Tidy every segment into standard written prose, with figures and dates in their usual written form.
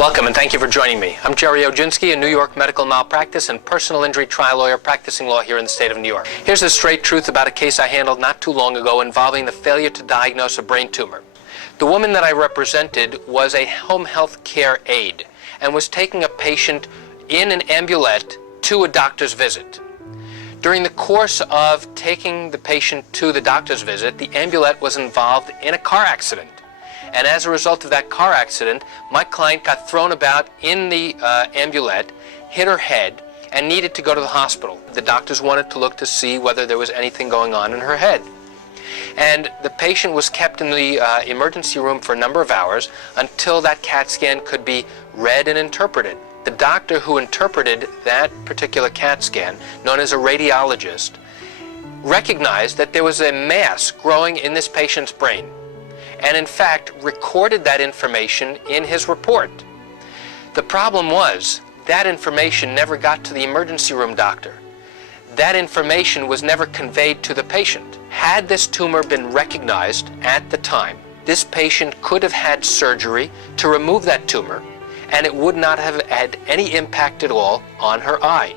Welcome and thank you for joining me. I'm Gerry Oginski, a New York medical malpractice and personal injury trial lawyer practicing law here in the state of New York. Here's the straight truth about a case I handled not too long ago involving the failure to diagnose a brain tumor. The woman that I represented was a home health care aide and was taking a patient in an ambulette to a doctor's visit. During the course of taking the patient to the doctor's visit, the ambulette was involved in a car accident. And as a result of that car accident, my client got thrown about in the ambulette, hit her head, and needed to go to the hospital. The doctors wanted to look to see whether there was anything going on in her head. And the patient was kept in the emergency room for a number of hours until that CAT scan could be read and interpreted. The doctor who interpreted that particular CAT scan, known as a radiologist, recognized that there was a mass growing in this patient's brain, and in fact recorded that information in his report. The problem was that information never got to the emergency room doctor. That information was never conveyed to the patient. Had this tumor been recognized at the time, this patient could have had surgery to remove that tumor, and it would not have had any impact at all on her eye.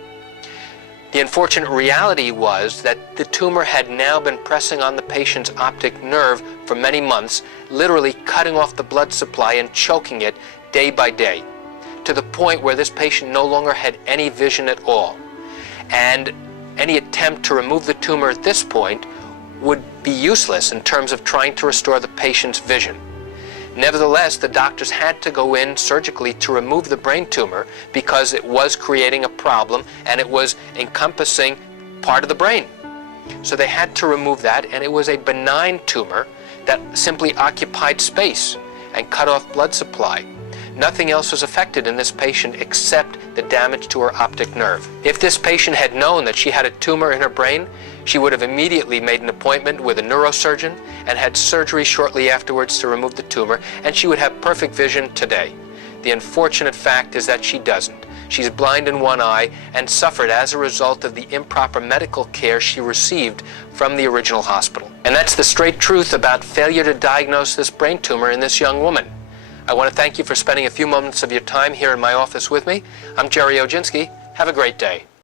The unfortunate reality was that the tumor had now been pressing on the patient's optic nerve for many months, literally cutting off the blood supply and choking it day by day, to the point where this patient no longer had any vision at all. And any attempt to remove the tumor at this point would be useless in terms of trying to restore the patient's vision. Nevertheless, the doctors had to go in surgically to remove the brain tumor because it was creating a problem and it was encompassing part of the brain. So they had to remove that, and it was a benign tumor that simply occupied space and cut off blood supply. Nothing else was affected in this patient except the damage to her optic nerve. If this patient had known that she had a tumor in her brain, she would have immediately made an appointment with a neurosurgeon and had surgery shortly afterwards to remove the tumor, and she would have perfect vision today. The unfortunate fact is that she doesn't. She's blind in one eye and suffered as a result of the improper medical care she received from the original hospital. And that's the straight truth about failure to diagnose this brain tumor in this young woman. I want to thank you for spending a few moments of your time here in my office with me. I'm Gerry Oginski. Have a great day.